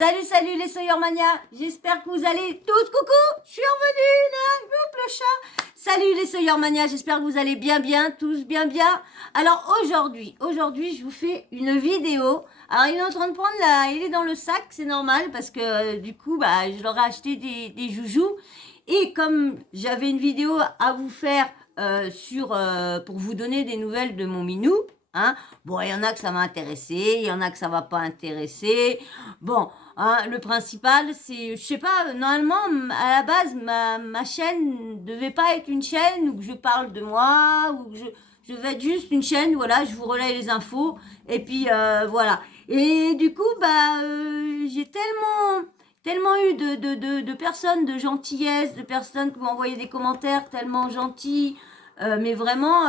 Salut, salut les Soyermania, j'espère que vous allez tous, coucou, je suis revenue là, hop le chat. Salut les Soyermania, j'espère que vous allez bien, tous bien. Alors aujourd'hui je vous fais une vidéo. Alors il est en train de prendre il est dans le sac, c'est normal parce que du coup je leur ai acheté des joujoux. Et comme j'avais une vidéo à vous faire pour vous donner des nouvelles de mon minou, hein, bon il y en a que ça m'a intéressé, il y en a que ça va pas intéresser, bon... Hein, le principal, c'est, je sais pas, normalement, à la base, ma chaîne devait pas être une chaîne où je parle de moi, où je vais être juste une chaîne, voilà, je vous relaye les infos, et puis voilà. Et du coup, j'ai tellement eu de personnes de gentillesse, de personnes qui m'ont envoyé des commentaires tellement gentils, mais vraiment,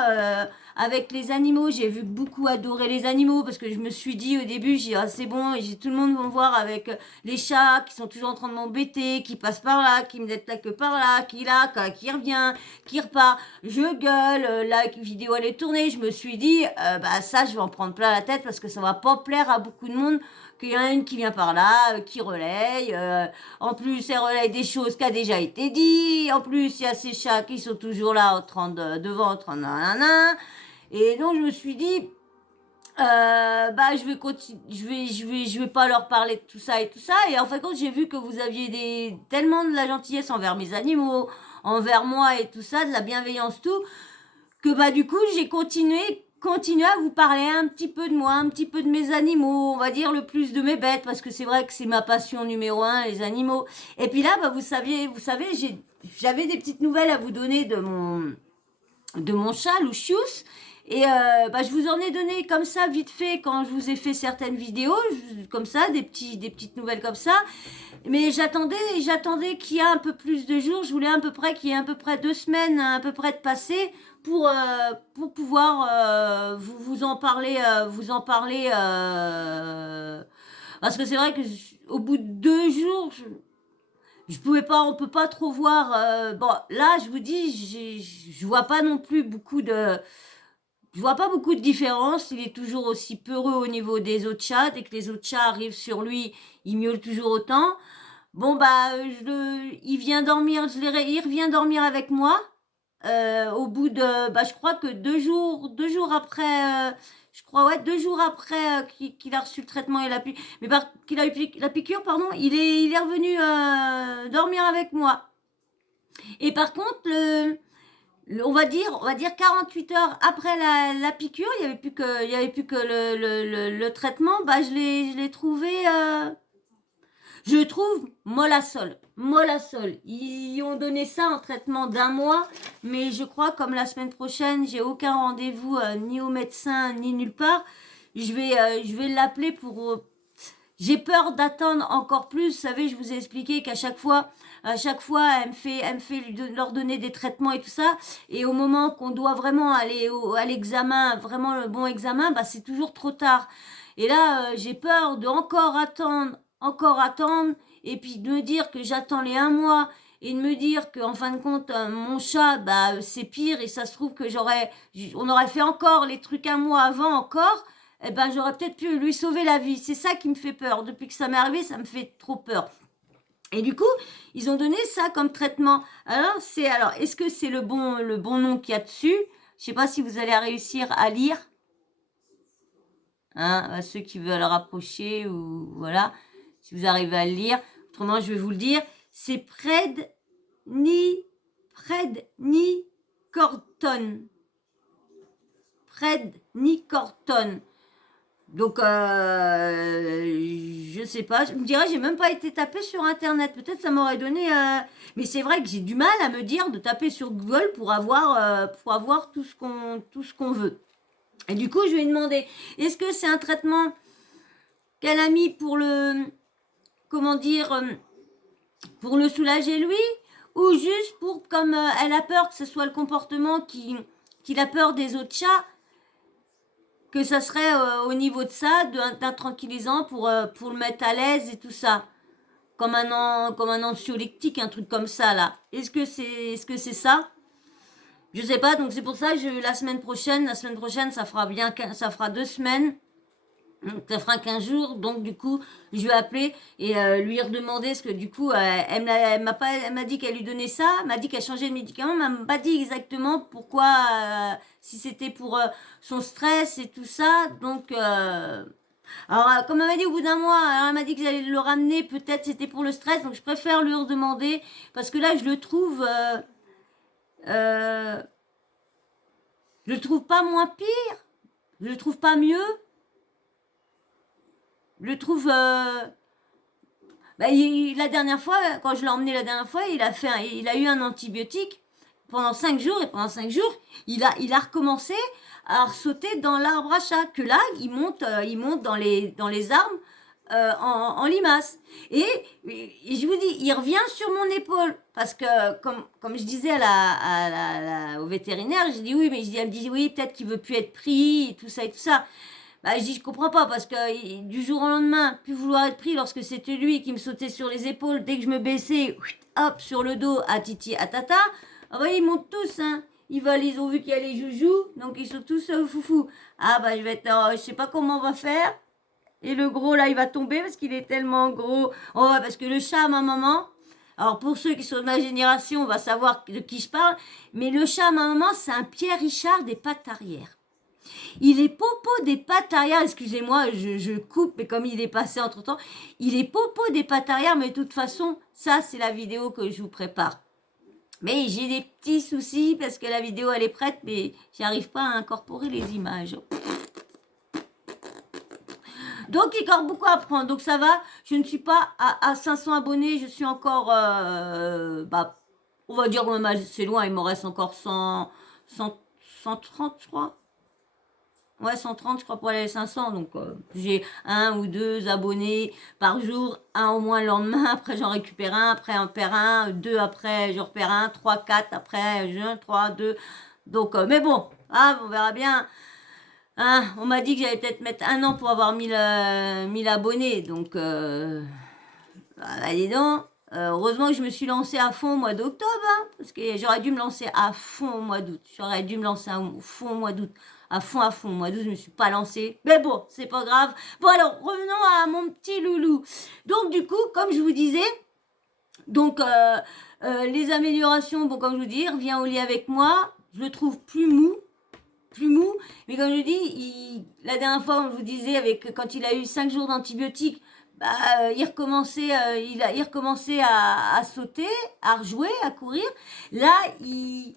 avec les animaux, j'ai vu beaucoup adorer les animaux parce que je me suis dit au début, j'ai ah, c'est bon, et tout le monde va me voir avec les chats qui sont toujours en train de m'embêter, qui passent par là, qui me détectent par là, qui revient, qui repart. Je gueule, la vidéo elle est tournée, je me suis dit, ça je vais en prendre plein la tête parce que ça va pas plaire à beaucoup de monde qu'il y en a une qui vient par là, qui relaye. En plus, elle relaye des choses qui a déjà été dit. En plus, il y a ces chats qui sont toujours là, devant, en train de nanana. Et donc, je me suis dit, je vais continuer, je vais pas leur parler de tout ça et tout ça. Et en fin de compte, j'ai vu que vous aviez tellement de la gentillesse envers mes animaux, envers moi et tout ça, de la bienveillance, tout, que du coup, j'ai continué à vous parler un petit peu de moi, un petit peu de mes animaux, on va dire le plus de mes bêtes, parce que c'est vrai que c'est ma passion numéro un, les animaux. Et puis là, vous savez, j'avais des petites nouvelles à vous donner de mon chat, Lucius. Et je vous en ai donné comme ça, vite fait, quand je vous ai fait certaines vidéos, comme ça, des petites nouvelles comme ça. Mais j'attendais qu'il y ait un peu plus de jours. Je voulais qu'il y ait à peu près 2 semaines, à peu près de passé pour pouvoir vous en parler. Parce que c'est vrai que au bout de 2 jours, je pouvais pas, on peut pas trop voir. Bon, là, je vous dis, je vois pas non plus je vois pas beaucoup de différence. Il est toujours aussi peureux au niveau des autres chats. Dès que les autres chats arrivent sur lui, il miaule toujours autant. Bon, il vient dormir, il revient dormir avec moi. Au bout de, je crois que 2 jours après, je crois, ouais, 2 jours après qu'il a reçu le traitement et qu'il a eu la piqûre, pardon, il est revenu dormir avec moi. Et par contre, on va dire 48 heures après la piqûre, il y avait plus que le traitement, je l'ai trouvé, je trouve mollassol. Mollassol. Ils ont donné ça en traitement d'1 mois, mais je crois comme la semaine prochaine, j'ai aucun rendez-vous ni au médecin ni nulle part. Je vais l'appeler pour. J'ai peur d'attendre encore plus. Vous savez, je vous ai expliqué à chaque fois, elle me fait leur donner des traitements et tout ça. Et au moment qu'on doit vraiment aller à l'examen, vraiment le bon examen, c'est toujours trop tard. Et là, j'ai peur de encore attendre, et puis de me dire que j'attends les 1 mois, et de me dire qu'en fin de compte, mon chat, c'est pire, et ça se trouve que on aurait fait encore les trucs 1 mois avant encore, j'aurais peut-être pu lui sauver la vie. C'est ça qui me fait peur. Depuis que ça m'est arrivé, ça me fait trop peur. Et du coup, ils ont donné ça comme traitement. Alors, est-ce que c'est le bon nom qu'il y a dessus? Je sais pas si vous allez réussir à lire. Hein, ceux qui veulent le rapprocher ou voilà, si vous arrivez à le lire. Autrement, je vais vous le dire. C'est Prednicorton. Prednicorton. Donc, je sais pas. Je me dirais, j'ai même pas été taper sur Internet. Peut-être ça m'aurait donné. Mais c'est vrai que j'ai du mal à me dire de taper sur Google pour avoir tout ce qu'on veut. Et du coup, je lui ai demandé, est-ce que c'est un traitement qu'elle a mis pour comment dire, pour le soulager lui, ou juste comme elle a peur que ce soit le comportement qu'il a peur des autres chats, que ça serait au niveau de ça, d'un tranquillisant pour le mettre à l'aise et tout ça. Comme un anxiolytique, un truc comme ça, là. Est-ce que c'est ça? Je sais pas, donc c'est pour ça que la semaine prochaine, ça fera 2 semaines. Ça fera 15 jours, donc du coup, je vais appeler et lui redemander, parce que du coup, elle m'a dit qu'elle lui donnait ça, elle m'a dit qu'elle changeait de médicament, mais elle m'a pas dit exactement pourquoi, si c'était pour son stress et tout ça. Donc, alors, comme elle m'a dit au bout d'un mois, alors elle m'a dit que j'allais le ramener, peut-être c'était pour le stress, donc je préfère lui redemander, parce que là, euh, je le trouve pas moins pire, je le trouve pas mieux, je le trouve... bah, la dernière fois, quand je l'ai emmené la dernière fois, il a eu un antibiotique pendant 5 jours, et pendant 5 jours, il a recommencé à sauter dans l'arbre à chat, que là, il monte dans les arbres en limace. Et je vous dis, il revient sur mon épaule, parce que comme je disais au vétérinaire, j'ai dit oui, mais elle me dit oui, peut-être qu'il veut plus être pris, et tout ça et tout ça. Bah, je dis, je comprends pas, parce que du jour au lendemain, plus vouloir être pris lorsque c'était lui qui me sautait sur les épaules, dès que je me baissais, hop, sur le dos, à titi, à tata, ah bah, ils montent tous, hein. Ils ont vu qu'il y a les joujoux, donc ils sont tous foufou. Ah bah, je sais pas comment on va faire. Et le gros, là, il va tomber parce qu'il est tellement gros. Oh, parce que le chat, ma maman, alors pour ceux qui sont de ma génération, on va savoir de qui je parle, mais le chat, ma maman, c'est un Pierre Richard des pattes arrière. Il est popo des pattes arrière, excusez-moi, je coupe, mais comme il est passé entre temps, il est popo des pattes arrière, mais de toute façon, ça, c'est la vidéo que je vous prépare. Mais j'ai des petits soucis parce que la vidéo, elle est prête, mais j'arrive pas à incorporer les images. Donc, il y a encore beaucoup à prendre. Donc, ça va. Je ne suis pas à 500 abonnés. Je suis encore, bah, on va dire, c'est loin. Il me reste encore 130, je crois. Ouais, 130, je crois, pour aller à 500. Donc, j'ai 1 ou 2 abonnés par jour. Un au moins le lendemain. Après, j'en récupère un. Après, j'en perds un. 2 après, je repère un. 3, 4 après, 3, 2. Donc, mais bon, on verra bien. Hein, on m'a dit que j'allais peut-être mettre 1 an pour avoir 1000 abonnés. Donc, dis donc. Heureusement que je me suis lancée à fond au mois d'octobre, hein, parce que j'aurais dû me lancer à fond au mois d'août. J'aurais dû me lancer à fond au mois d'août. À fond. Au mois d'août, je ne me suis pas lancée. Mais bon, c'est pas grave. Bon, alors, revenons à mon petit loulou. Donc, du coup, comme je vous disais, donc, les améliorations, bon, comme je vous dis, il revient au lit avec moi. Je le trouve plus mou. Mais comme je dis, la dernière fois, je vous disais, quand il a eu 5 jours d'antibiotiques, bah, il recommençait, à sauter, à rejouer, à courir. Là, il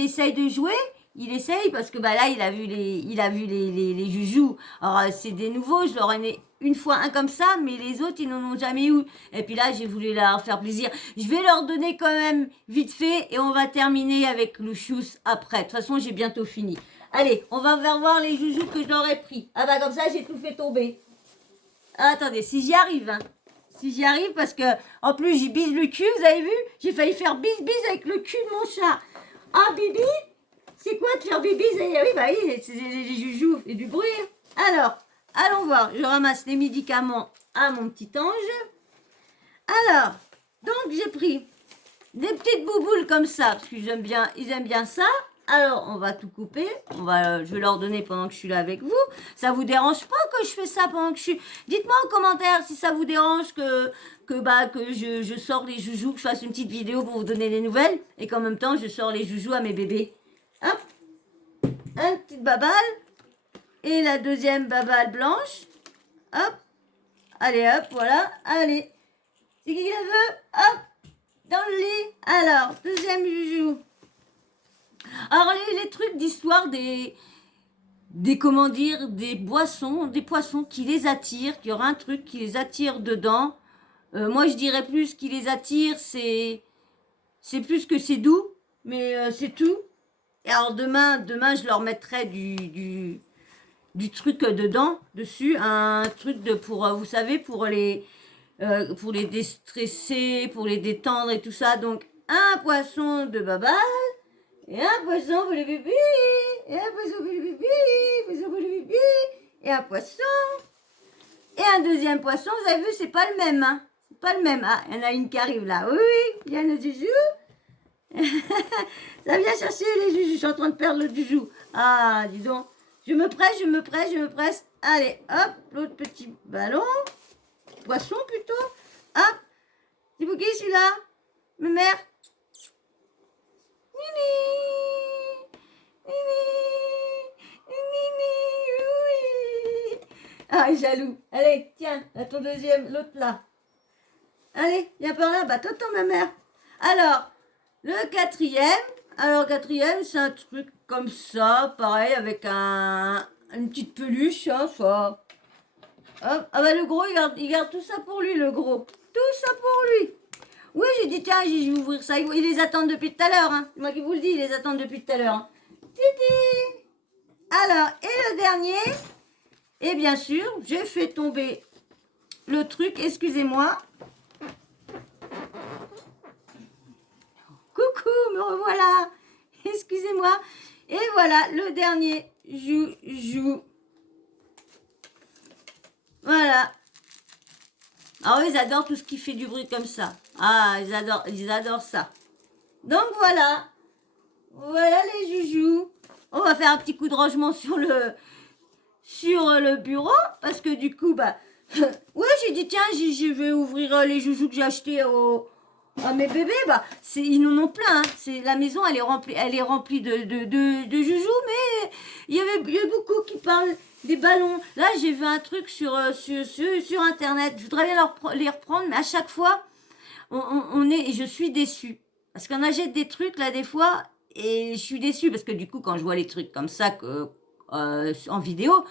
essaye de jouer. Il essaye parce que bah, là, il a vu les joujoux. Alors, c'est des nouveaux, je leur ai né une fois un comme ça, mais les autres, ils n'en ont jamais eu. Et puis là, j'ai voulu leur faire plaisir. Je vais leur donner quand même vite fait et on va terminer avec Lucius après. De toute façon, j'ai bientôt fini. Allez, on va voir les joujoux que je leur ai pris. Ah bah comme ça, j'ai tout fait tomber. Ah, attendez, si j'y arrive, hein. Si j'y arrive, parce que en plus, j'y bise le cul, vous avez vu? J'ai failli faire bise avec le cul de mon chat. Ah, Bibi, c'est quoi de faire bibis? Oui, bah oui, c'est les joujoux et du bruit. Alors, allons voir. Je ramasse les médicaments à mon petit ange. Alors, donc j'ai pris des petites bouboules comme ça, parce qu'ils aiment bien ça. Alors, on va tout couper. Je vais leur donner pendant que je suis là avec vous. Ça vous dérange pas que je fais ça pendant que je suis... Dites-moi en commentaire si ça vous dérange que je sors les joujoux, que je fasse une petite vidéo pour vous donner des nouvelles. Et qu'en même temps, je sors les joujoux à mes bébés. Hop, une petite babale. Et la deuxième babale blanche. Hop. Allez, hop, voilà. Allez. C'est qui la veut? Hop. Dans le lit. Alors, deuxième joujou. Alors, les trucs d'histoire comment dire, des poissons qui les attirent, qu'il y aura un truc qui les attire dedans. Moi, je dirais plus qui les attire, c'est plus que c'est doux, mais c'est tout. Et alors, demain, je leur mettrai du truc dedans, dessus, un truc pour, vous savez, pour les déstresser, pour les détendre et tout ça. Donc, un poisson de babal, et un poisson pour les bébés, et un poisson pour les bébés, et un poisson, et un deuxième poisson. Vous avez vu, c'est pas le même, hein. C'est pas le même. Ah, il y en a une qui arrive là. Oui, il y en a du joujou. Ça vient chercher les joujoux. Je suis en train de perdre le joujou. Ah, dis donc. Je me presse, je me presse, je me presse. Allez, hop, l'autre petit ballon. Poisson plutôt. Hop. C'est pour qui celui-là? Ma mère. Nini. Nini. Nini. Oui. Ah, jaloux. Allez, tiens, à ton deuxième, l'autre là. Allez, viens par là. Bah, t'entends ma mère. Alors, le quatrième. Alors, quatrième, c'est un truc comme ça, pareil, avec une petite peluche, hein, ça. Hop. Ah bah le gros, il garde tout ça pour lui, le gros. Tout ça pour lui. Oui, j'ai dit, tiens, je vais ouvrir ça. Ils les attendent depuis tout à l'heure. Hein. C'est moi qui vous le dis, ils les attendent depuis tout à l'heure. Hein. Titi. Alors, et le dernier. Et bien sûr, j'ai fait tomber le truc, excusez-moi. Coucou, me revoilà. Excusez-moi. Et voilà, le dernier joujou. Voilà. Ah oui, ils adorent tout ce qui fait du bruit comme ça. Ah, ils adorent ça. Donc voilà. Voilà les joujoux. On va faire un petit coup de rangement sur le bureau. Parce que du coup, bah... ouais, j'ai dit, tiens, je vais ouvrir les joujoux que j'ai achetés à mes bébés. Bah, ils en ont plein. Hein. La maison, elle est remplie de joujoux. Mais il y a beaucoup qui parlent des ballons. Là, j'ai vu un truc sur Internet. Je voudrais bien les reprendre. Mais à chaque fois, je suis déçue. Parce qu'on achète des trucs, là, des fois... Et je suis déçue parce que du coup, quand je vois les trucs comme ça en vidéo,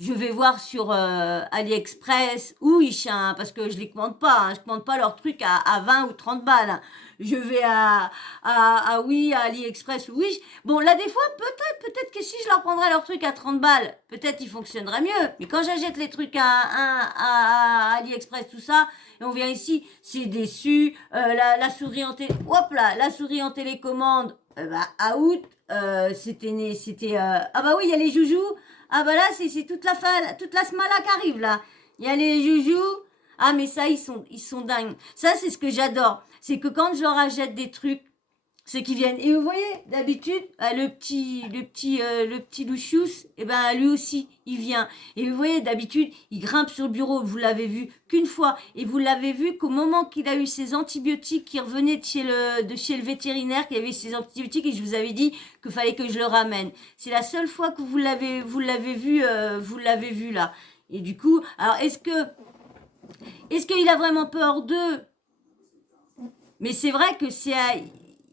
je vais voir sur AliExpress ou Wish, hein, parce que je les commande pas. Hein, je commande pas leurs trucs à 20 ou 30 balles. Hein. Je vais à AliExpress ou Wish. Bon, là, des fois, peut-être que si je leur prendrais leurs trucs à 30 balles, peut-être ils fonctionneraient mieux. Mais quand j'achète les trucs à AliExpress, tout ça, et on vient ici, c'est déçu. La souris la souris en télécommande. À août, c'était ah bah oui, il y a les joujoux. Ah bah là, c'est toute la smala qui arrive là. Il y a les joujoux. Ah mais ça, ils sont dingues. Ça, c'est ce que j'adore. C'est que quand je leur achète des trucs, c'est qu'ils viennent. Et vous voyez, d'habitude, le petit Lucius, et ben lui aussi, il vient. Et vous voyez, d'habitude, il grimpe sur le bureau. Vous l'avez vu qu'une fois. Et vous l'avez vu qu'au moment qu'il a eu ses antibiotiques, qu'il revenait de chez le vétérinaire, qu'il avait ses antibiotiques, et je vous avais dit qu'il fallait que je le ramène. C'est la seule fois que vous l'avez vu là. Et du coup, alors est-ce qu'il a vraiment peur d'eux? Mais c'est vrai que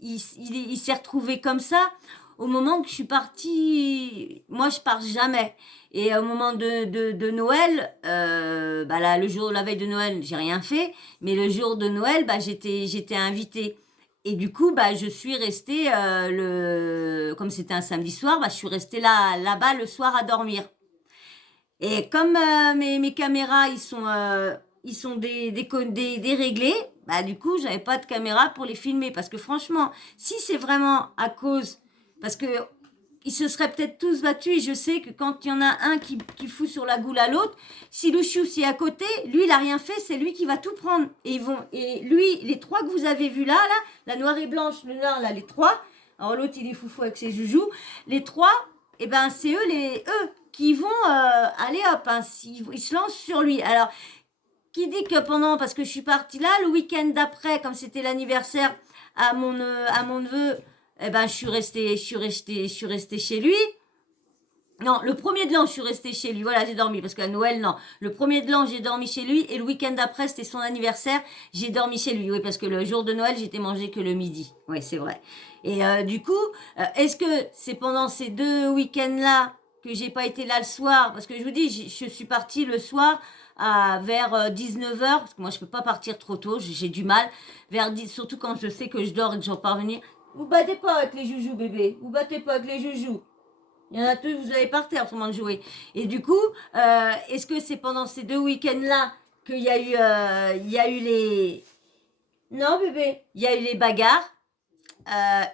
il s'est retrouvé comme ça au moment que je suis partie. Moi, je pars jamais. Et au moment de Noël, bah là, la veille de Noël, j'ai rien fait. Mais le jour de Noël, bah, j'étais invitée. Et du coup, bah, je suis restée, comme c'était un samedi soir, bah, je suis restée là-bas le soir à dormir. Et comme mes caméras, ils sont déréglés, bah du coup, j'avais pas de caméra pour les filmer. Parce que franchement, si c'est vraiment à cause... Parce que ils se seraient peut-être tous battus. Et je sais que quand il y en a un qui fout sur la goule à l'autre, si Lucius est à côté, lui, il a rien fait, c'est lui qui va tout prendre. Et lui, les trois que vous avez vus là, la noire et blanche, le noir, là, les trois. Alors l'autre, il est foufou avec ses joujoux. Les trois, et ben c'est eux qui vont aller hop, hein, ils se lancent sur lui. Alors, qui dit que parce que je suis partie là, le week-end d'après, comme c'était l'anniversaire à mon neveu, eh ben je suis restée chez lui. Non, le premier de l'an, je suis restée chez lui. Voilà, j'ai dormi. Parce qu'à Noël, non. Le premier de l'an, j'ai dormi chez lui. Et le week-end d'après, c'était son anniversaire. J'ai dormi chez lui. Oui, parce que le jour de Noël, j'étais mangé que le midi. Oui, c'est vrai. Et du coup, est-ce que c'est pendant ces 2 week-ends-là que j'ai pas été là le soir? Parce que je vous dis, je suis partie le soir vers 19h. Parce que moi, je peux pas partir trop tôt. J'ai du mal. Surtout quand je sais que je dors et que je vais pas revenir. Vous battez pas avec les joujoux, bébé. Vous battez pas avec les joujoux. Il y en a tous, vous allez par terre, autrement de jouer. Et du coup, est-ce que c'est pendant ces 2 week-ends-là qu'il y a eu les... Non, bébé. Il y a eu les bagarres.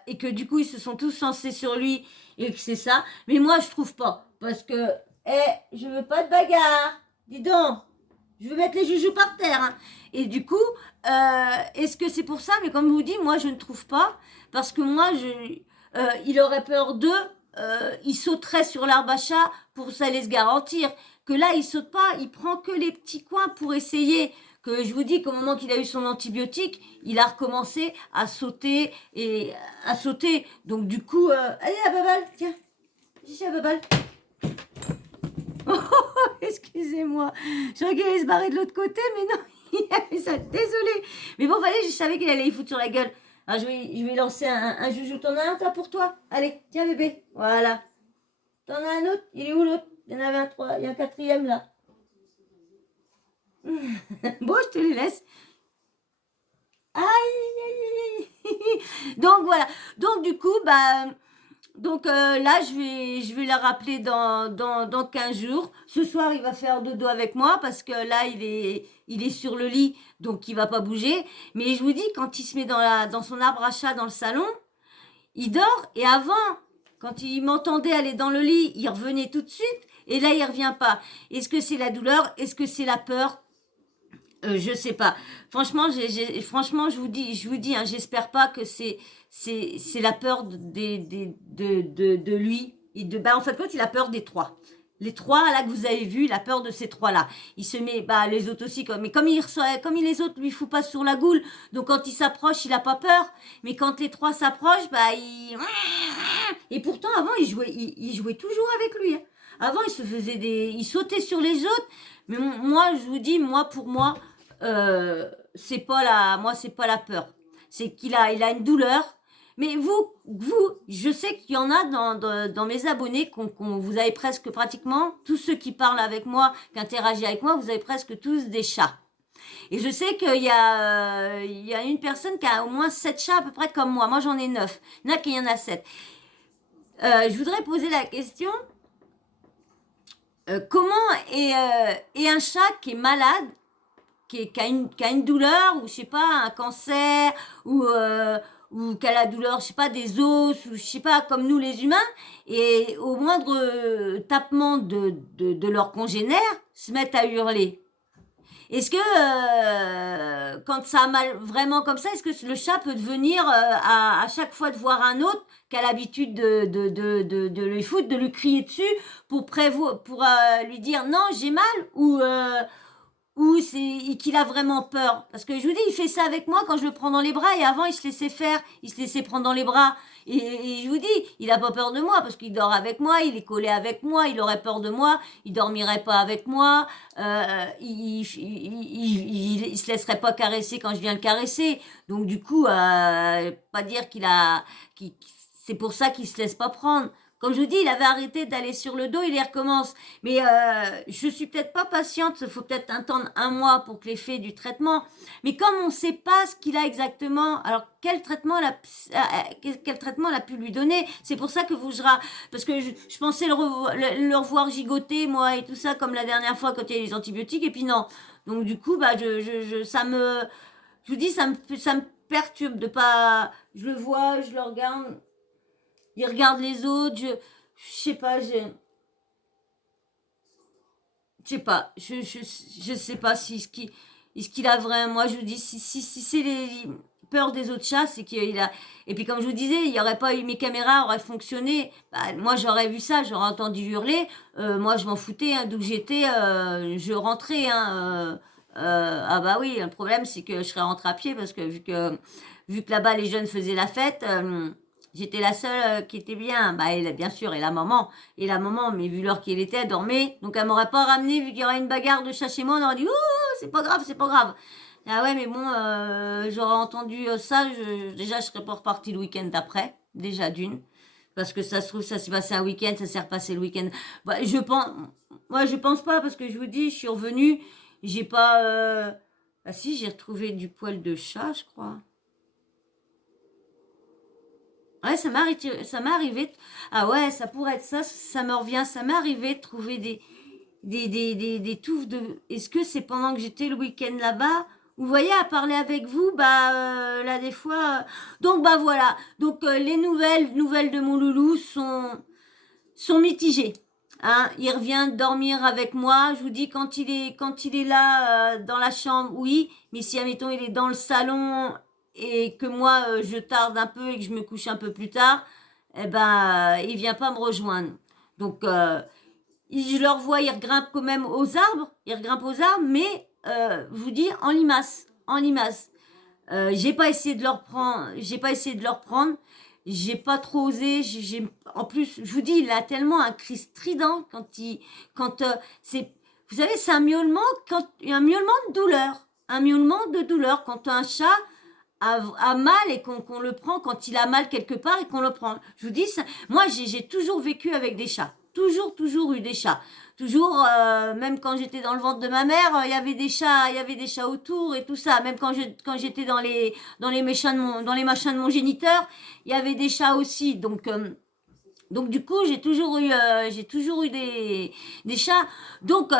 Et que du coup, ils se sont tous lancés sur lui. Et que c'est ça. Mais moi, je trouve pas. Parce que, je veux pas de bagarre. Dis donc. Je veux mettre les joujoux par terre. Hein. Et du coup, est-ce que c'est pour ça? Mais comme je vous dis, moi, je ne trouve pas. Parce que moi, il aurait peur d'eux. il sauterait sur l'arbre à chat pour ça allait se garantir. Que là, il saute pas, il prend que les petits coins pour essayer. Que je vous dis qu'au moment qu'il a eu son antibiotique, il a recommencé à sauter et à sauter. Donc du coup, allez la babale, tiens, ici la babale. Oh, excusez-moi, je regardais se barrer de l'autre côté, mais non, il a fait ça, désolé. Mais bon, fallait, je savais qu'il allait y foutre sur la gueule. Alors, je vais lancer un joujou. T'en as un, toi, pour toi? Allez, tiens, bébé. Voilà. T'en as un autre? Il est où l'autre? Il y en avait un, trois. Il y a un quatrième, là. Bon, je te les laisse. Aïe, aïe, aïe, aïe. Donc, voilà. Donc, du coup, bah... Donc là, je vais la rappeler dans 15 jours. Ce soir, il va faire dodo avec moi parce que là, il est sur le lit, donc il va pas bouger. Mais je vous dis, quand il se met dans son arbre à chat dans le salon, il dort. Et avant, quand il m'entendait aller dans le lit, il revenait tout de suite. Et là, il revient pas. Est-ce que c'est la douleur? Est-ce que c'est la peur? Je sais pas. Franchement, franchement, je vous dis, hein, j'espère pas que c'est la peur de lui. En fait, quand il a peur des trois. Les trois, là, que vous avez vus, il a peur de ces trois-là. Il se met, les autres aussi, mais comme les autres lui fout pas sur la goule, donc quand il s'approche, il a pas peur. Mais quand les trois s'approchent, et pourtant, avant, il jouait toujours avec lui, hein. Avant, il sautait sur les autres. Mais moi, je vous dis, pour moi, c'est pas la peur. C'est il a une douleur. Mais je sais qu'il y en a dans mes abonnés vous avez presque pratiquement, tous ceux qui parlent avec moi, qui interagissent avec moi, vous avez presque tous des chats. Et je sais qu'il y a une personne qui a au moins 7 chats à peu près comme moi. Moi, j'en ai 9. Il y en a qui en a 7. Je voudrais poser la question, comment est un chat qui est malade, qui a une douleur, ou je sais pas, un cancer, ou qui a la douleur, je sais pas, des os, ou je sais pas, comme nous les humains, et au moindre tapement de leurs congénères, se mettent à hurler. Est-ce que quand ça a mal vraiment comme ça, est-ce que le chat peut devenir à chaque fois de voir un autre qui a l'habitude de lui foutre, de lui crier dessus pour lui dire non j'ai mal, ou c'est qu'il a vraiment peur? Parce que je vous dis, il fait ça avec moi quand je le prends dans les bras, et avant il se laissait faire, il se laissait prendre dans les bras. Et je vous dis, il a pas peur de moi parce qu'il dort avec moi, il est collé avec moi, il aurait peur de moi, il dormirait pas avec moi, il se laisserait pas caresser quand je viens le caresser. Donc du coup, pas dire c'est pour ça qu'il se laisse pas prendre. Comme je vous dis, il avait arrêté d'aller sur le dos, il y recommence. Mais je suis peut-être pas patiente, il faut peut-être attendre 1 mois pour que l'effet du traitement. Mais comme on ne sait pas ce qu'il a exactement, alors quel traitement elle a pu lui donner? C'est pour ça que parce que je pensais le revoir gigoter, moi, et tout ça, comme la dernière fois quand il y a eu les antibiotiques, et puis non. Donc du coup, je vous dis, ça me perturbe de pas, je le vois, je le regarde. Il regarde les autres, je sais pas, je sais pas, je sais pas si ce qu'il a vraiment, moi je vous dis, si c'est les peurs des autres chats, c'est qu'il a, et puis comme je vous disais, il n'y aurait pas eu, mes caméras auraient fonctionné, moi j'aurais vu ça, j'aurais entendu hurler, moi je m'en foutais, hein, d'où j'étais, je rentrais, hein, ah bah oui, le problème c'est que je serais rentrée à pied, parce que vu que là-bas les jeunes faisaient la fête, j'étais la seule qui était bien. Bien sûr, et la maman. Et la maman, mais vu l'heure qu'elle était, elle dormait. Donc, elle m'aurait pas ramené, vu qu'il y aurait une bagarre de chat chez moi. On aurait dit, ouh, c'est pas grave, c'est pas grave. Ah ouais, mais bon, j'aurais entendu ça. Déjà, je serais pas repartie le week-end d'après. Déjà d'une. Parce que ça se trouve, ça s'est passé un week-end, ça s'est repassé le week-end. Moi, je pense pas, parce que je vous dis, je suis revenue. J'ai pas. Ah si, j'ai retrouvé du poil de chat, je crois. Ouais, ça m'est arrivé. Ah ouais, ça pourrait être ça, ça me revient. Ça m'est arrivé de trouver des touffes de. Est-ce que c'est pendant que j'étais le week-end là-bas? Vous voyez, à parler avec vous, là, des fois. Donc, voilà. Donc, les nouvelles de mon loulou sont mitigées. Hein, il revient dormir avec moi. Je vous dis, quand il est là, dans la chambre, oui. Mais si, admettons, il est dans le salon et que moi, je tarde un peu et que je me couche un peu plus tard, eh ben, il vient pas me rejoindre. Donc, je le revois, il grimpe quand même aux arbres, mais je vous dis en limace, en limace. J'ai pas essayé de le reprendre, j'ai pas trop osé. En plus, je vous dis, il a tellement un cri strident quand c'est, vous savez, c'est un miaulement un miaulement de douleur, quand un chat a mal et qu'on le prend quand il a mal quelque part et qu'on le prend. Je vous dis, moi j'ai toujours vécu avec des chats. Toujours eu des chats. Toujours, même quand j'étais dans le ventre de ma mère, il y avait des chats autour et tout ça. Même quand j'étais dans les machins de mon géniteur, il y avait des chats aussi. Donc du coup, j'ai toujours eu des chats. Donc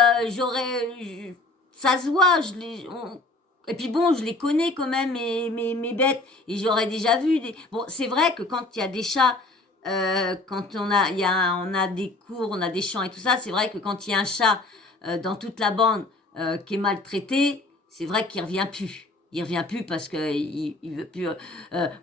ça se voit, et puis bon, je les connais quand même, mes bêtes, et j'aurais déjà vu des... Bon, c'est vrai que quand il y a des chats, quand on a des cours, on a des champs et tout ça, c'est vrai que quand il y a un chat dans toute la bande qui est maltraité, c'est vrai qu'il revient plus. Il revient plus parce que il veut plus.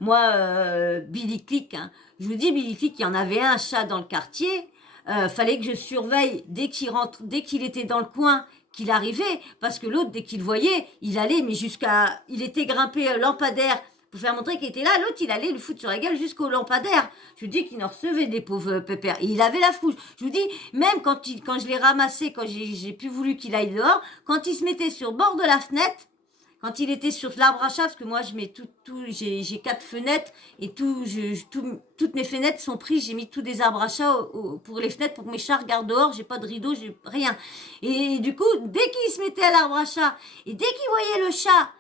Moi, Billy Click, hein, je vous dis, Billy Click, il y en avait un chat dans le quartier. Fallait que je surveille dès qu'il était dans le coin, qu'il arrivait, parce que l'autre, dès qu'il le voyait, il allait, mais il était grimpé lampadaire pour faire montrer qu'il était là. L'autre, il allait le foutre sur la gueule jusqu'au lampadaire. Je vous dis qu'il en recevait des pauvres pépères. Et il avait la fouche. Je vous dis, même quand je l'ai ramassé, quand j'ai plus voulu qu'il aille dehors, quand il se mettait sur le bord de la fenêtre, quand il était sur l'arbre à chat, parce que moi je mets j'ai 4 fenêtres et toutes mes fenêtres sont prises, j'ai mis tous des arbres à chat pour les fenêtres pour que mes chats regardent dehors, j'ai pas de rideau, j'ai rien. Et du coup, dès qu'il se mettait à l'arbre à chat et dès qu'il voyait le chat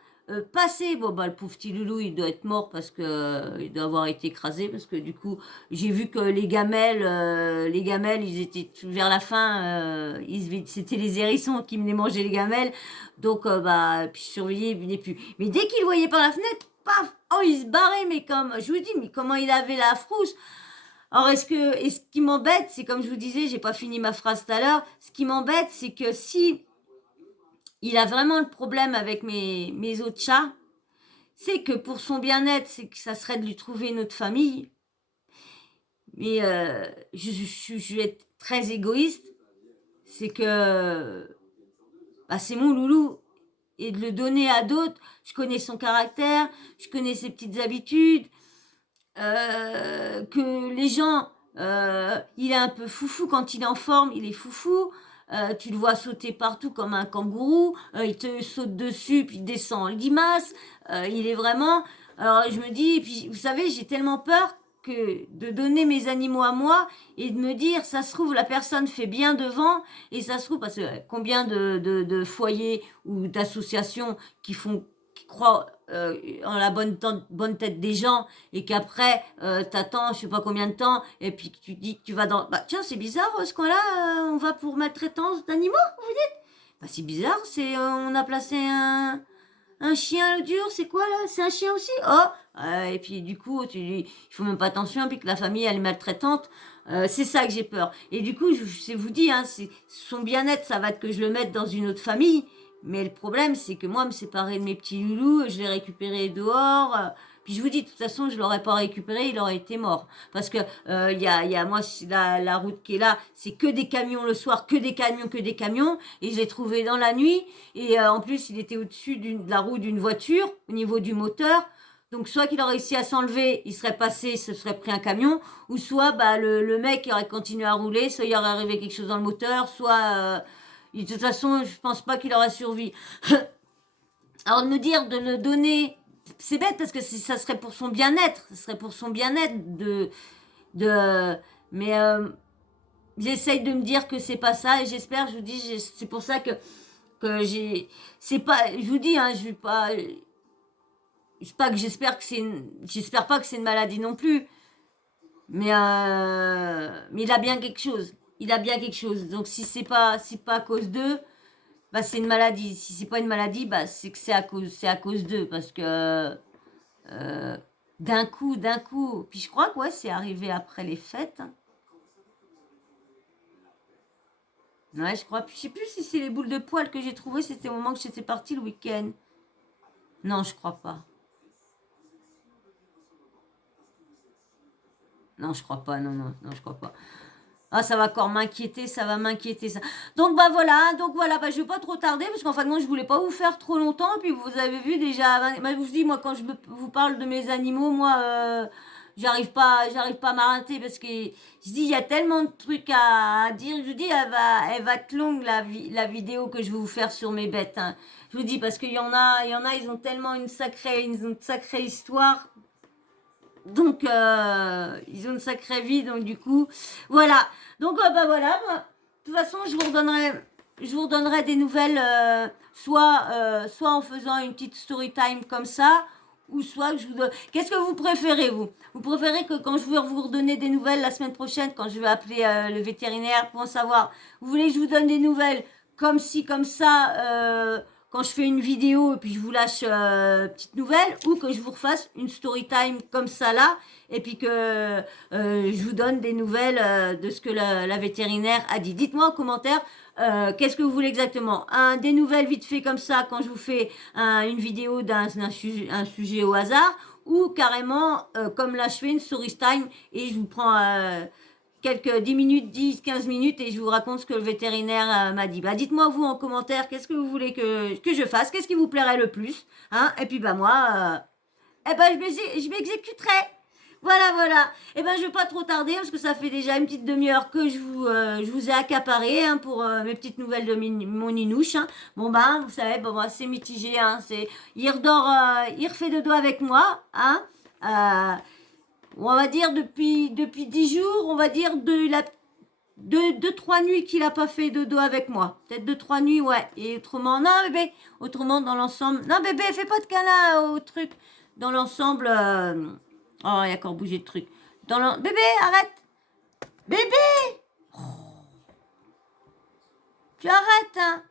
passer, bon bah le pauvre petit loulou il doit être mort parce que il doit avoir été écrasé, parce que du coup j'ai vu que les gamelles ils étaient vers la fin, c'était les hérissons qui venaient manger les gamelles. Donc, bah, puis surveiller, il venait plus. Mais dès qu'il le voyait par la fenêtre, paf, oh, il se barrait, mais comme, je vous dis, mais comment il avait la frousse. Alors, et ce qui m'embête, c'est comme je vous disais, j'ai pas fini ma phrase tout à l'heure, ce qui m'embête, c'est que si il a vraiment le problème avec mes autres chats, c'est que pour son bien-être, c'est que ça serait de lui trouver une autre famille. Mais je vais être très égoïste, c'est que bah, c'est mon loulou. Et de le donner à d'autres, je connais son caractère, je connais ses petites habitudes, que les gens, il est un peu foufou quand il est en forme, il est foufou. Tu le vois sauter partout comme un kangourou, il te saute dessus puis il descend en limace, il est vraiment... Alors je me dis, et puis vous savez, j'ai tellement peur que de donner mes animaux à moi et de me dire, ça se trouve, la personne fait bien devant, et ça se trouve, parce que combien de foyers ou d'associations qui croient en la bonne tête des gens, et qu'après, t'attends je sais pas combien de temps, et puis que tu dis que tu vas dans... Bah tiens, c'est bizarre, ce coin-là, on va pour maltraitance d'animaux, vous dites? Bah c'est bizarre, on a placé un chien dur, c'est quoi là? C'est un chien aussi? Oh! Et puis du coup, il faut même pas attention, puis que la famille elle est maltraitante. C'est ça que j'ai peur. Et du coup, je vous dis, hein, son bien-être, ça va être que je le mette dans une autre famille. Mais le problème, c'est que moi, me séparer de mes petits loulous, je les récupérer dehors. Puis je vous dis, de toute façon, je l'aurais pas récupéré, il aurait été mort. Parce que moi, la route qui est là, c'est que des camions le soir, que des camions, que des camions. Et je l'ai trouvé dans la nuit. Et en plus, il était au-dessus de la roue d'une voiture, au niveau du moteur. Donc soit qu'il aurait réussi à s'enlever, il serait passé, il se serait pris un camion, ou soit bah, le mec aurait continué à rouler, soit il aurait arrivé quelque chose dans le moteur, soit... de toute façon, je pense pas qu'il aurait survécu. Alors de me dire de le donner, c'est bête parce que ça serait pour son bien-être, ça serait pour son bien-être mais j'essaye de me dire que c'est pas ça, et j'espère, je vous dis, c'est pour ça c'est pas, je vous dis, hein, je vais pas, c'est pas que j'espère pas que c'est une maladie non plus, mais il a bien quelque chose, donc si c'est pas à cause d'eux, bah c'est une maladie. Si c'est pas une maladie, bah c'est que c'est à cause d'eux, parce que euh, d'un coup. Puis je crois que ouais, c'est arrivé après les fêtes, hein. Ouais, je crois. Puis je sais plus si c'est les boules de poils que j'ai trouvées, c'était au moment que j'étais partie le week-end. Non, je crois pas. Non, je crois pas, non, non, non, je crois pas. Ah, ça va encore m'inquiéter, ça va m'inquiéter, ça. Donc, bah voilà, bah, je vais pas trop tarder, parce qu'en fin de compte, je voulais pas vous faire trop longtemps, puis vous avez vu déjà, bah, je vous dis, moi, quand vous parle de mes animaux, moi, j'arrive pas à m'arrêter, parce que, je dis, il y a tellement de trucs à dire, je vous dis, elle va être longue, la vidéo que je vais vous faire sur mes bêtes, hein. Je vous dis, parce qu'il y en a, ils ont tellement ils ont une sacrée histoire, donc, ils ont une sacrée vie, donc du coup, voilà. Donc, bah voilà, moi, de toute façon, je vous redonnerai des nouvelles, soit en faisant une petite story time comme ça, ou soit que je vous donne. Qu'est-ce que vous préférez, vous? Vous préférez que quand je vais vous redonner des nouvelles la semaine prochaine, quand je vais appeler le vétérinaire pour en savoir, vous voulez que je vous donne des nouvelles comme ci, comme ça, quand je fais une vidéo et puis je vous lâche petite nouvelle, ou que je vous refasse une story time comme ça là, et puis que je vous donne des nouvelles de ce que la vétérinaire a dit. Dites-moi en commentaire qu'est-ce que vous voulez exactement. Des nouvelles vite fait comme ça quand je vous fais une vidéo un sujet au hasard, ou carrément comme là je fais une story time et je vous prends quelques 10 minutes, 10, 15 minutes et je vous raconte ce que le vétérinaire m'a dit. Bah, dites-moi vous en commentaire, qu'est-ce que vous voulez que je fasse, qu'est-ce qui vous plairait le plus, hein, et puis bah moi, je m'exécuterai. Voilà, voilà. Et ben, je vais pas trop tarder parce que ça fait déjà une petite demi-heure que je vous ai accaparé hein, pour mes petites nouvelles de mon Ninouche. Hein. Bon ben, vous savez, bon, bah, c'est mitigé. Hein, il redort, il refait dodo avec moi. Hein, euh, on va dire depuis 10 jours, on va dire deux, 3 nuits qu'il a pas fait dodo avec moi. Peut-être 2, 3 nuits, ouais. Et autrement, non bébé, autrement dans l'ensemble, non bébé, fais pas de câlin au truc. Dans l'ensemble, oh, il y a encore bougé de truc. Bébé, arrête. Bébé, tu arrêtes, hein.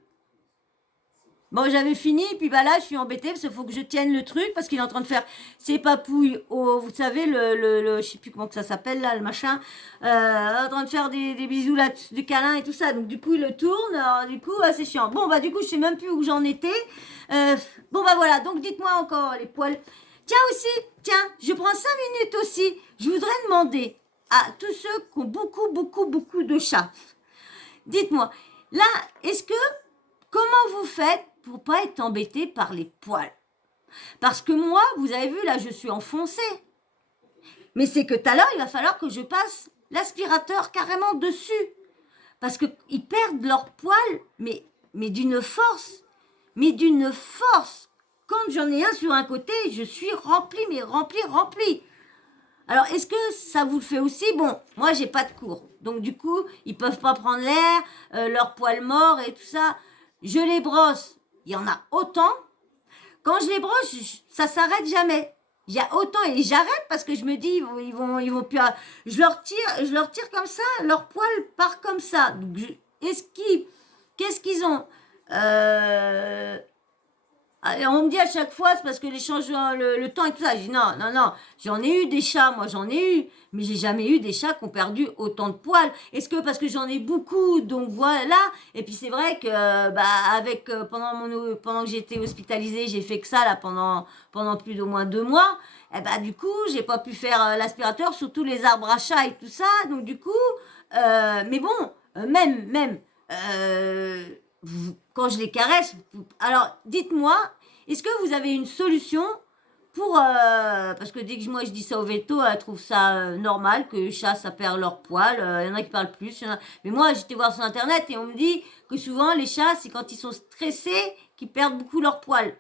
Bon, j'avais fini, puis bah là, je suis embêtée parce qu'il faut que je tienne le truc parce qu'il est en train de faire ses papouilles vous savez, je sais plus comment que ça s'appelle là, le machin, en train de faire des bisous là, des câlins et tout ça. Donc du coup, il le tourne, alors, du coup, c'est chiant. Bon, bah du coup, je sais même plus où j'en étais. Bon, bah voilà, donc dites-moi encore les poils. Tiens aussi, tiens, je prends 5 minutes aussi. Je voudrais demander à tous ceux qui ont beaucoup, beaucoup, beaucoup de chats. Dites-moi, là, comment vous faites pour pas être embêté par les poils? Parce que moi, vous avez vu, là, je suis enfoncée. Mais c'est que tout à l'heure, il va falloir que je passe l'aspirateur carrément dessus. Parce qu'ils perdent leurs poils, mais d'une force. Mais d'une force. Quand j'en ai un sur un côté, je suis remplie, mais remplie. Alors, est-ce que ça vous le fait aussi? Bon, moi, j'ai pas de cours. Donc, du coup, ils peuvent pas prendre l'air, leurs poils morts et tout ça. Je les brosse. Il y en a autant. Quand je les brosse, ça s'arrête jamais. Il y a autant et j'arrête parce que je me dis ils vont plus. Je leur tire comme ça, leur poil part comme ça. Donc qu'est-ce qu'ils ont on me dit à chaque fois, c'est parce que les changements, le temps et tout ça. Je dis non, j'en ai eu des chats, moi j'en ai eu, mais j'ai jamais eu des chats qui ont perdu autant de poils. Est-ce que parce que j'en ai beaucoup, donc voilà. Et puis c'est vrai que avec pendant que j'étais hospitalisée, j'ai fait que ça là pendant plus d'au moins 2 mois. Et du coup, j'ai pas pu faire l'aspirateur sur tous les arbres à chat et tout ça. Donc du coup, mais bon, même. Quand je les caresse, alors dites-moi, est-ce que vous avez une solution pour... parce que dès que moi je dis ça au veto, elle trouve ça normal que les chats ça perd leur poil, il y en a qui parlent plus, mais moi j'étais voir sur internet et on me dit que souvent les chats c'est quand ils sont stressés qu'ils perdent beaucoup leur poil.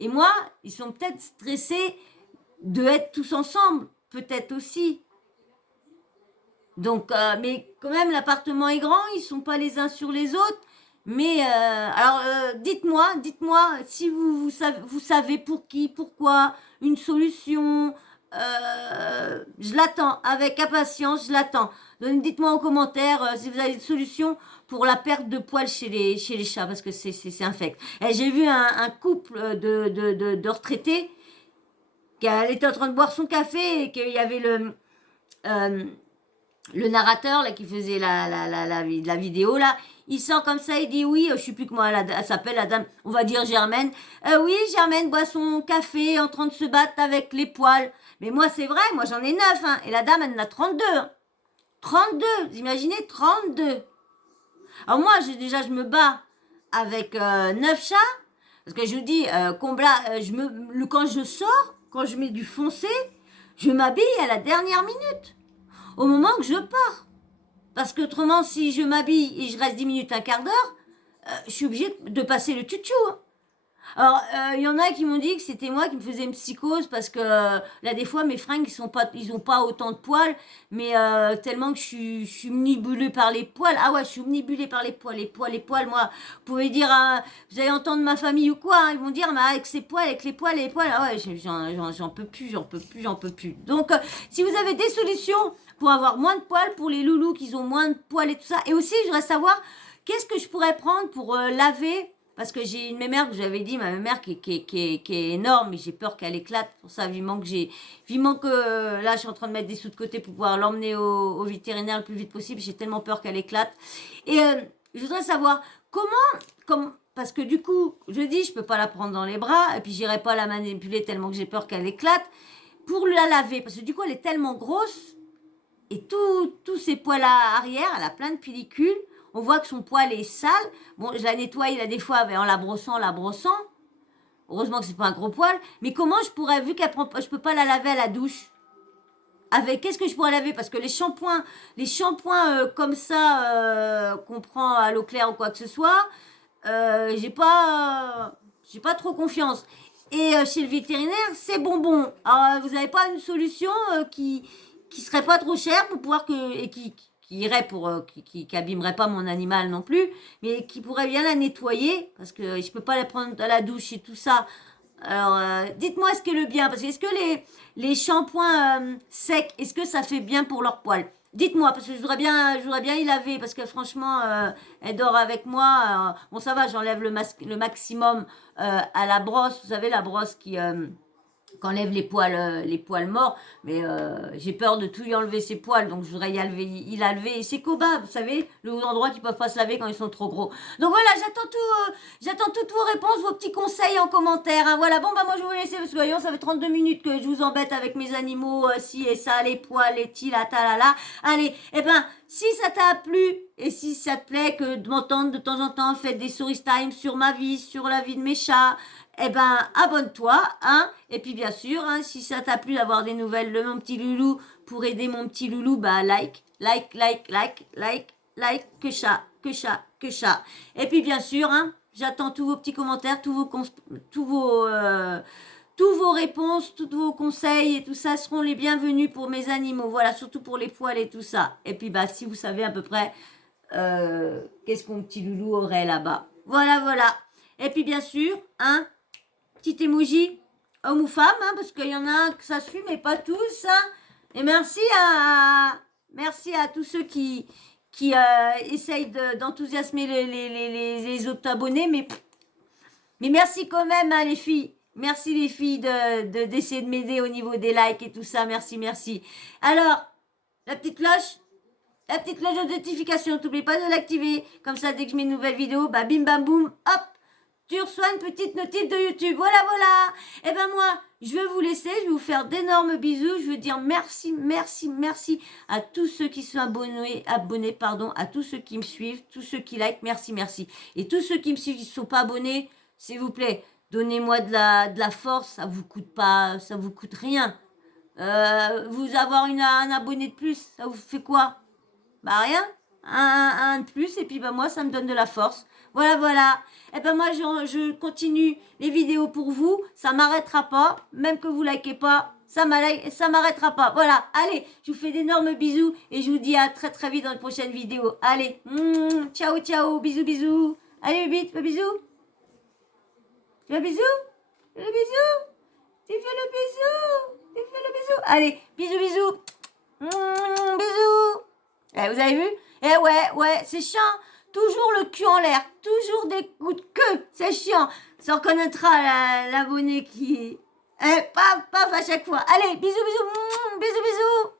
Et moi, ils sont peut-être stressés de être tous ensemble, peut-être aussi. Donc, mais quand même, l'appartement est grand, ils sont pas les uns sur les autres. Mais alors, dites-moi si vous savez pour qui, pourquoi, une solution. Je l'attends avec impatience, je l'attends. Donc, dites-moi en commentaire si vous avez une solution pour la perte de poils chez les chats, parce que c'est infect. Et j'ai vu un couple de retraités qui était en train de boire son café et qu'il y avait euh, le narrateur là qui faisait la vidéo là, il sort comme ça, il dit oui, je sais plus comment elle s'appelle, la dame, on va dire Germaine. Oui, Germaine boit son café en train de se battre avec les poils. Mais moi, c'est vrai, moi j'en ai 9, hein, et la dame, elle en a 32. Hein. 32, vous imaginez, 32. Alors moi, je me bats avec 9 chats, parce que je vous dis, quand je sors, quand je mets du foncé, je m'habille à la dernière minute, au moment que je pars. Parce qu'autrement, si je m'habille et je reste 10 minutes, un quart d'heure, je suis obligée de passer le tutu. Hein. Alors, il y en a qui m'ont dit que c'était moi qui me faisais une psychose parce que là, des fois, mes fringues, ils ont pas autant de poils, mais tellement que je suis omnibulée par les poils. Ah ouais, je suis omnibulée par les poils, les poils. Moi, vous pouvez dire, vous allez entendre ma famille ou quoi, hein, ils vont dire, mais avec ces poils, avec les poils, ah ouais, j'en peux plus. Donc, si vous avez des solutions pour avoir moins de poils, pour les loulous qui ont moins de poils et tout ça, et aussi, je voudrais savoir, qu'est-ce que je pourrais prendre pour laver. Parce que j'ai une mémère que j'avais dit, ma mémère qui est énorme, mais j'ai peur qu'elle éclate. Pour ça, vivement que là, je suis en train de mettre des sous de côté pour pouvoir l'emmener au vétérinaire le plus vite possible. J'ai tellement peur qu'elle éclate. Et je voudrais savoir parce que du coup, je dis, je peux pas la prendre dans les bras, et puis j'irai pas la manipuler tellement que j'ai peur qu'elle éclate. Pour la laver, parce que du coup, elle est tellement grosse, et tous ses poils à arrière, elle a plein de pellicules. On voit que son poil est sale. Bon, je la nettoie là des fois en la brossant. Heureusement que c'est pas un gros poil. Mais comment je pourrais, vu je peux pas la laver à la douche. Qu'est-ce que je pourrais laver? Parce que les shampoings comme ça qu'on prend à l'eau claire ou quoi que ce soit, j'ai pas trop confiance. Et chez le vétérinaire, c'est bonbon. Alors, vous n'avez pas une solution qui serait pas trop chère pour pouvoir qui irait qui abîmerait pas mon animal non plus, mais qui pourrait bien la nettoyer, parce que je peux pas la prendre à la douche et tout ça. Alors, dites-moi ce que le bien, parce que est-ce que les shampoings secs, est-ce que ça fait bien pour leurs poils? Dites-moi, parce que je voudrais bien y laver, parce que franchement, elle dort avec moi. Bon, ça va, j'enlève le maximum à la brosse, vous savez, la brosse qu'enlève les poils morts, mais j'ai peur de tout lui enlever ses poils, donc je voudrais y laver ses cobas, vous savez, l'endroit qu'ils peuvent pas se laver quand ils sont trop gros. Donc voilà, j'attends toutes vos réponses, vos petits conseils en commentaire. Hein. Voilà, bon bah moi je vais vous laisser, parce que voyons, ça fait 32 minutes que je vous embête avec mes animaux, ci et ça, les poils, les la talala. Allez, eh ben, si ça t'a plu, et si ça te plaît que de m'entendre de temps en temps, faites des story time sur ma vie, sur la vie de mes chats, eh ben, abonne-toi, hein. Et puis, bien sûr, hein, si ça t'a plu d'avoir des nouvelles de mon petit loulou, pour aider mon petit loulou, bah, like, que chat. Et puis, bien sûr, hein, j'attends tous vos petits commentaires, tous vos réponses, tous vos conseils et tout ça seront les bienvenus pour mes animaux. Voilà, surtout pour les poils et tout ça. Et puis, bah, si vous savez à peu près qu'est-ce que mon petit loulou aurait là-bas. Voilà. Et puis, bien sûr, hein, petit emoji, homme ou femme, hein, parce qu'il y en a que ça suit, mais pas tous. Hein. Et merci à tous ceux qui essayent d'enthousiasmer les autres abonnés, mais merci quand même, hein, les filles. Merci les filles d'essayer de m'aider au niveau des likes et tout ça. Merci. Alors, la petite cloche de notification, n'oublie pas de l'activer. Comme ça, dès que je mets une nouvelle vidéo, bah bim bam boum, hop, tu reçois une petite notif de YouTube. Voilà. Et ben moi, je vais vous laisser. Je vais vous faire d'énormes bisous. Je veux dire merci à tous ceux qui sont abonnés, à tous ceux qui me suivent, tous ceux qui like. Merci. Et tous ceux qui me suivent, qui ne sont pas abonnés, s'il vous plaît, donnez-moi de la force. Ça vous coûte rien. Vous avoir un abonné de plus, ça vous fait quoi? Bah rien. Un de plus. Et puis bah moi, ça me donne de la force. Voilà. Et ben moi, je continue les vidéos pour vous. Ça m'arrêtera pas. Même que vous likez pas, ça m'arrêtera pas. Voilà. Allez, je vous fais d'énormes bisous. Et je vous dis à très très vite dans une prochaine vidéo. Allez. Ciao. Bisous. Allez, vite, fais bisous. Tu fais le bisou? Tu fais le bisou. Allez, bisous. Bisous. Eh, vous avez vu? Eh ouais, c'est chiant. Toujours le cul en l'air. Toujours des coups de queue. C'est chiant. Ça reconnaîtra l'abonné qui... paf à chaque fois. Allez, bisous. Bisous.